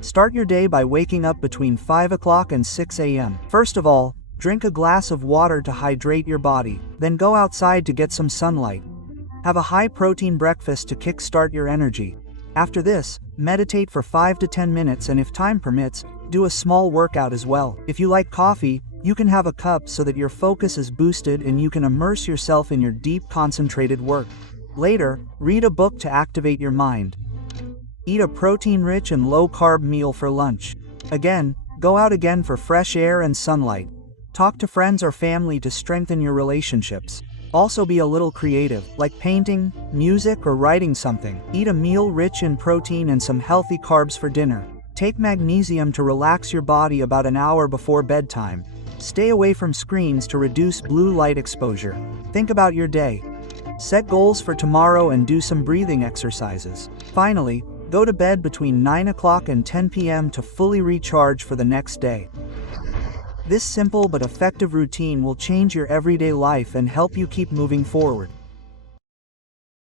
Start your day by waking up between 5 o'clock and 6 a.m. First of all, drink a glass of water to hydrate your body, then go outside to get some sunlight. Have a high-protein breakfast to kickstart your energy. After this, meditate for 5 to 10 minutes and if time permits, do a small workout as well. If you like coffee, you can have a cup so that your focus is boosted and you can immerse yourself in your deep, concentrated work. Later, read a book to activate your mind. Eat a protein-rich and low-carb meal for lunch. Again, go out again for fresh air and sunlight. Talk to friends or family to strengthen your relationships. Also be a little creative, like painting, music, or writing something. Eat a meal rich in protein and some healthy carbs for dinner. Take magnesium to relax your body about an hour before bedtime. Stay away from screens to reduce blue light exposure. Think about your day. Set goals for tomorrow and do some breathing exercises. Finally, go to bed between 9 o'clock and 10 p.m. to fully recharge for the next day. This simple but effective routine will change your everyday life and help you keep moving forward.